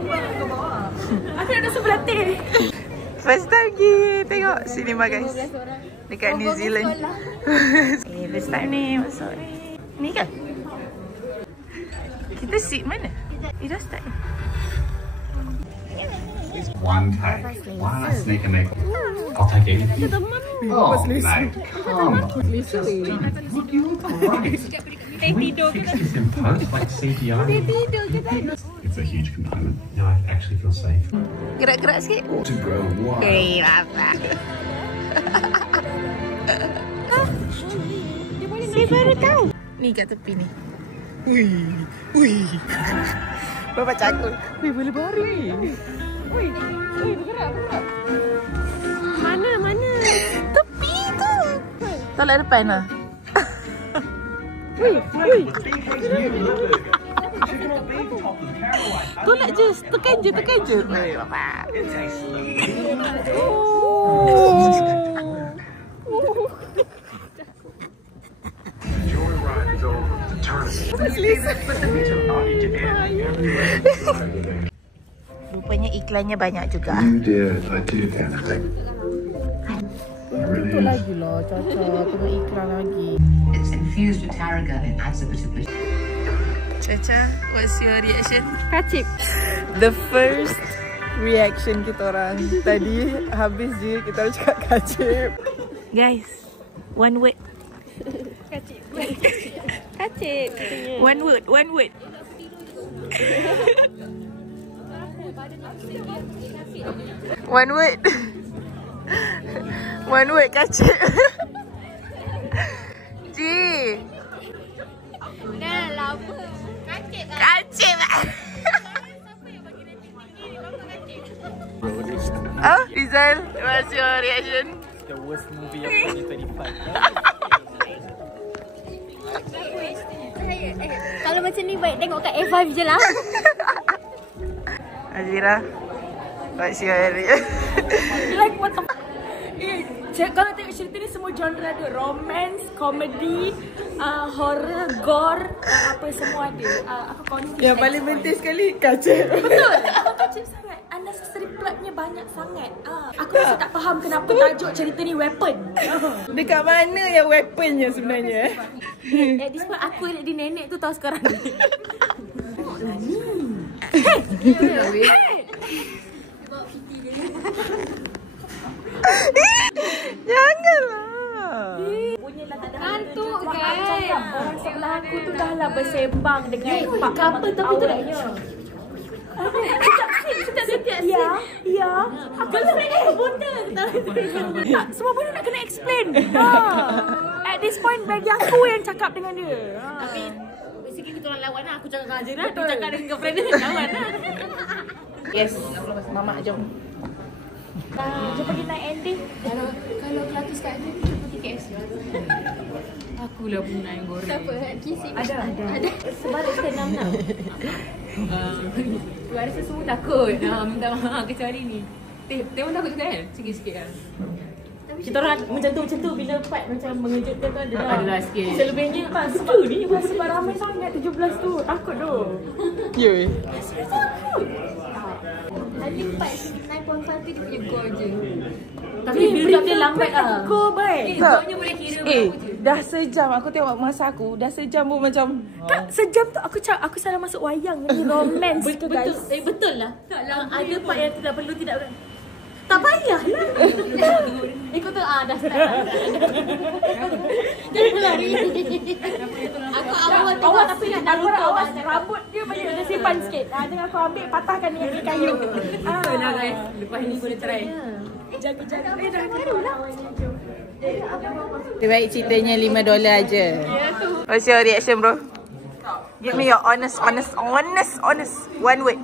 Aku nak duduk sebelah teh. First time pergi tengok cinema guys. Dekat New Zealand. Okay, first time ni masuk ni. Ni kan? Kita seat mana? Dah start. One take. One sneak and make. I'll take anything. Oh, mate, come on. Look, you look great. Fix this in post like CGI. It's a huge component. Now I actually feel safe. Gerak-gerak sikit. To grow wild. Hei, apa? Saya baru tahu. Ni kat tepi ni. Ui. Bapak cakul. Wih, boleh baring. Wih, bergerak. Mana? Tepi tu. Tolak depan lah. Wih. Tolak je, tekan je. Wih, bapak. Rupanya iklannya banyak juga. You did. I did anything. Betul lagi lah, Caca. Tengok iklan lagi. It's infused with tarragon and adds a bit of Caca, what's your reaction? Kacip. The first reaction kita orang. Tadi habis je kita orang cakap kacip. Guys, one word. Kacip. One word. One word kacip. Ji. Dah lama. Kacip. Oh, Rizal, what's your reaction? The worst movie of 2025. Kalau macam ni baik tengok kat A5 je lah. Azira, what's your reaction? Like what the kalau tengok cerita ni semua genre ada. Romance, komedi, horror, gore, apa semua ada. Aku konsisten. Yang paling penting sekali kacip. Betul. Aku kacip sangat. Unnecessary plotnya banyak sangat. Aku rasa tak faham kenapa tajuk cerita ni weapon. Dekat mana yang weaponnya sebenarnya? At this point aku nak di nenek tu tahu sekarang ni. Tengoklah ni. Hey. Janganlah. Ngantuk kan? Orang sebelah aku tu dah lah bersembang dengan pak apa tapi tu dah. Setiap Ya. Aku sebenarnya benda. Tak, semua benda nak kena explain. At this point bagi aku yang cakap dengan dia. Tapi basically kita orang lawan lah. Aku cakap dengan Azira, dia cakap dengan girlfriend dia lawan lah. Yes, Mama jom. Jom pergi naik ending. Kalau Kelatu sekat ni, kita pergi KFC. Akulah pun nak yang goreng. Siapa? Kisi? Ada. Sebalik kita 6-6. Tu rasa semua takut. Minta maaf kecuali ni. Tengok takut juga kan? Sikit-sikit kan? Kita orang macam tu bila part macam mengejutkan tu ada dah. Adalah sikit. Selebihnya pas sebab ni sebab ramai sangat 17 tu. Takut tu. Ya. Tadi part 9.5 tu dia punya gore je. Tapi build-up dia lambat lah. Go baik. Gore-nya boleh kira berapa je. Dah sejam aku tengok masa aku. Dah sejam pun macam Tak sejam tu aku salah masuk wayang ni romance ke guys. Betul lah. Ada part yang tidak perlu tak payahlah. Ikut tu dah start. Jangan lari. Aku awal tapi awas rambut dia banyak dia simpan sikit. Jangan aku ambil patahkan dengan kayu. Betul lah guys. Lepas ni boleh try. Jaga-jaga dah barulah. terbaik ceritanya $5 aja. What's your reaction, bro? Give me your honest. One word.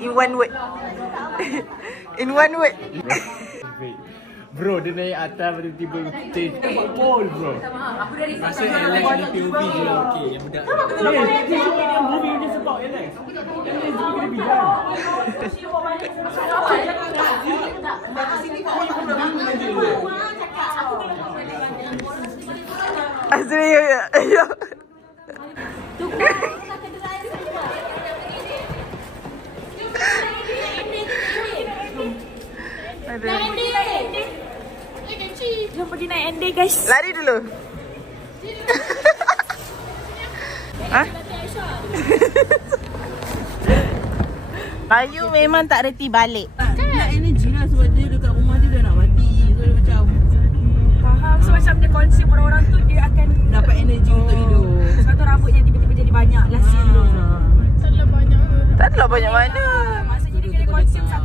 In one word. Bro, dia naik atas tiba-tiba change tempat pole bro. Rasa Alex ni POV je lah okey yang budak. Dia show dia movie dia sebab Alex. Alex juga kena bilang. Azri ya. Jom pergi naik Ende guys. Lari dulu. Hah? Bayu memang tak reti balik. Nak energy lah sebab dia dekat rumah dia dah nak mati. So dia macam Faham. So macam dia konsep orang-orang tu dia akan dapat energy untuk hidup. sebab tu rambutnya tiba-tiba jadi banyak last year tu. Tak adalah banyak mana. Maksudnya dia kena konsep 1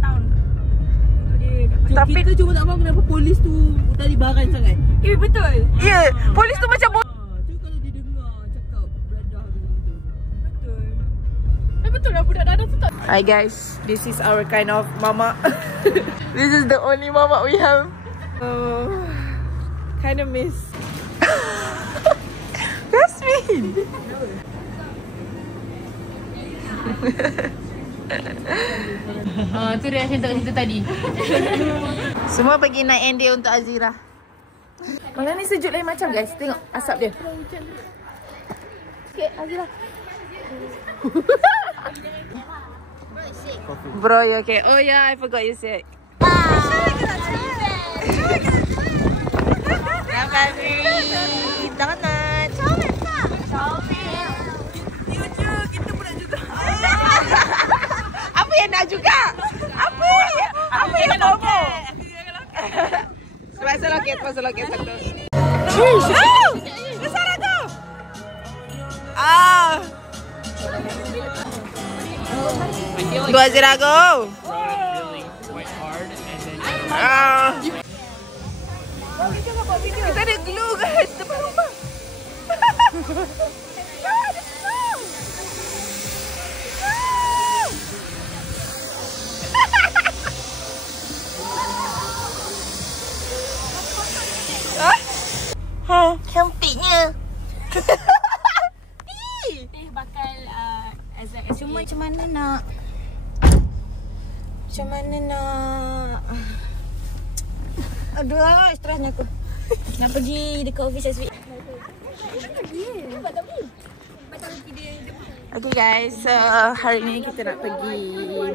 tahun untuk dia dapat. Tapi Kita cuma tak faham kenapa polis tu tadi baran sangat. Betul. ya, polis tu macam Cuma kalau dia dengar cakap beradah betul-betul. Betul. Betul lah budak dadah tu tak. Hi guys, this is our kind of mama. This is the only mama we have. Kind of miss. Jasmine. Tu reaction tak cerita tadi. Semua pergi naik Ende untuk Azira. Malam ni sejuk lain macam guys. Tengok asap dia. Sikit Azira. Bro, you okay? Oh yeah, I forgot you said. Donut. Apa yang nak juga? Apa yang bobo? Sebab loket satu. Besar aku. Dua Azira go. Really quite hard and then Kita ada glue guys depan rumah. Cantiknya. Bakal Cuma macam mana nak aduh, stresnya aku. Nak pergi dekat office SW. Okay guys, so hari ni kita nak pergi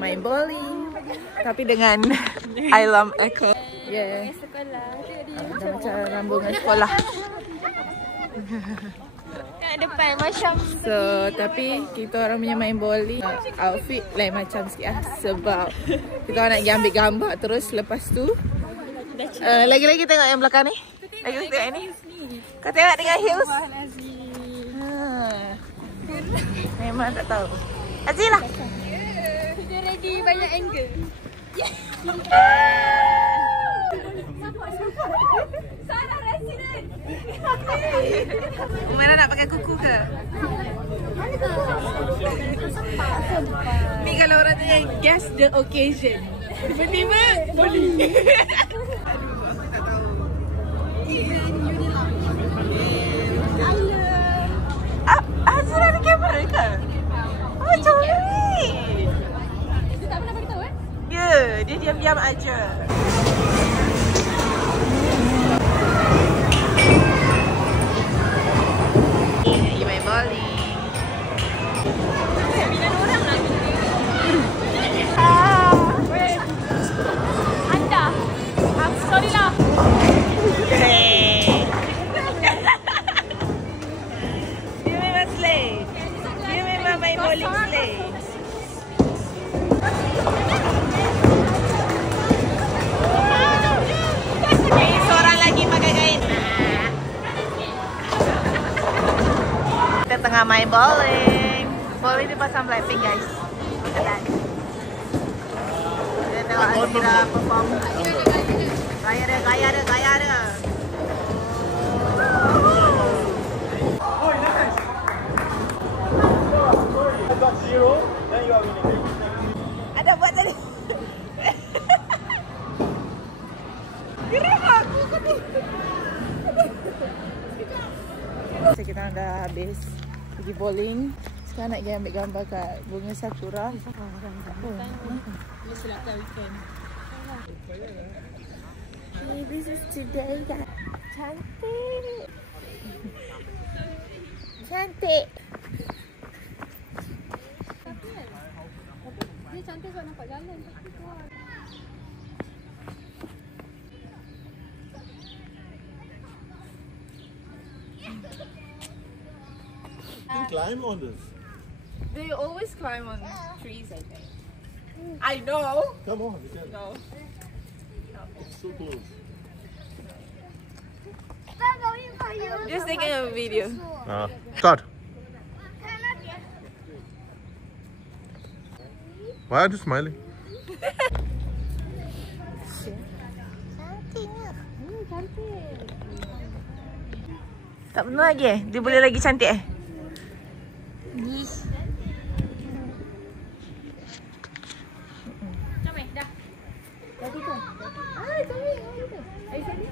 main bowling. Tapi dengan Ailam Echo. Yeah. Macam rambungan sekolah. kat depan macam So, tapi kita orang punya main bowling outfit lain macam sikit lah. Sebab kita orang nak pergi ambil gambar terus. Lepas tu lagi-lagi tengok yang belakang ni. Lagi tengok ni. Kau tengok dengan heels. Memang tak tahu. Azila. Kita ready banyak angle. Sarah resident. Mana nak pakai kuku ke? Ni kalau orang tanya guess the occasion. Tiba-tiba boleh. Azira ada kamera ke? Macam ni. Kita tak pernah bagi tahu Ya, dia diam-diam aja. You main bowling. 9 orang lah. Anda. I'm sorry lah. Dia memang slay. Dia memang main bowling slay. Ini seorang lagi pakai kain. Kita tengah main bowling. Bowling di pasang Blackpink guys. Kita tengok Azira perform. Gaya dia. Ada buat tadi. Geram aku tu. So, kita dah habis pergi bowling. Sekarang nak pergi ambil gambar kat bunga sakura. Okay, this is today guys. Cantik. Dia cantik sebab nampak jalan. climb on this. They always climb on trees, I think. I know. Come on, we can. No. It's so close. Just taking a video. Start. Why are you smiling? Tak pernah lagi eh? Dia boleh lagi cantik eh? Comel, dah. Dah tu. Ah, comel. Air sini.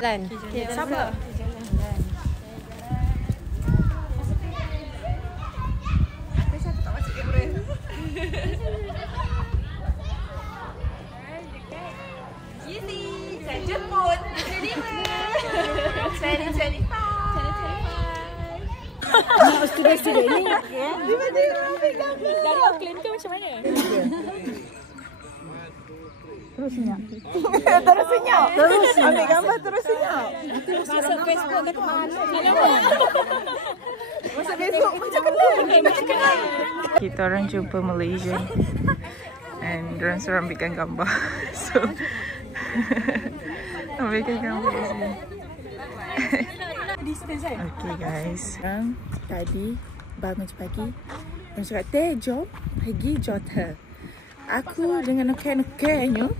Lan. Siapa? Saya jemput. 2025. Student ni. Dari Auckland ke macam mana? Terus senyap. Ambil gambar terus senyap. Masuk Facebook ke mana? Masuk Facebook macam kenal. Kita orang jumpa Malaysia. And diorang suruh ambilkan gambar. So ambilkan gambar di sini. Okay guys, sekarang tadi bangun pagi, orang cakap, "Teh, jom pergi Jota." Aku dengan nokeh-nokehnya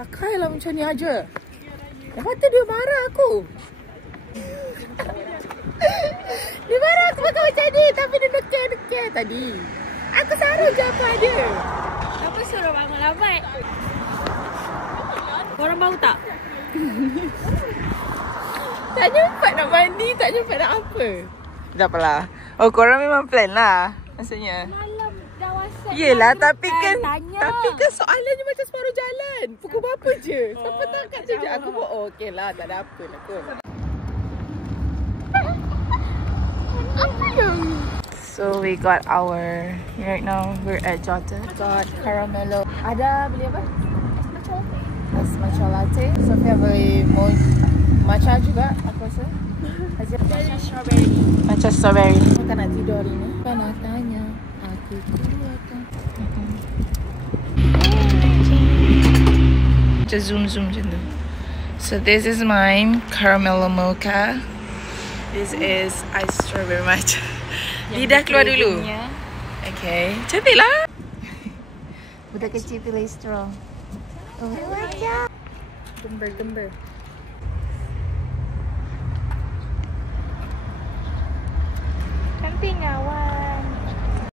pakailah macam ni aja. Lepas tu dia marah aku. Dia marah aku pakai macam ni, tapi dia nokeh-nokeh tadi. Aku taruh jawapan dia. Apa suruh bangun lambat? Korang bau tak? Tak nyempat nak mandi, tak nyempat nak apa. Tak apalah. Oh, korang memang plan lah maksudnya. Malam dah WhatsApp. Yelah, tapi kan tanya. soalannya macam separuh jalan. Pukul berapa je? Siapa tahu kat je. Aku pun okey lah, tak ada apa lah kot. So we got our, right now we're at Jota. Got Caramello. Ada beli apa? Es matcha latte. Sophia beli matcha juga, aku rasa. Jadi strawberry. Matcha strawberry. Aku tak nak tidur hari ni. Apa nak tanya? Aku kuatkan. Just zoom macam tu. So this is mine, Caramello mocha. This is ice strawberry matcha. Lidah keluar dulu. Okay, cantik lah. Budak kecil pilih straw. Oh, macam gember. Cantik awak.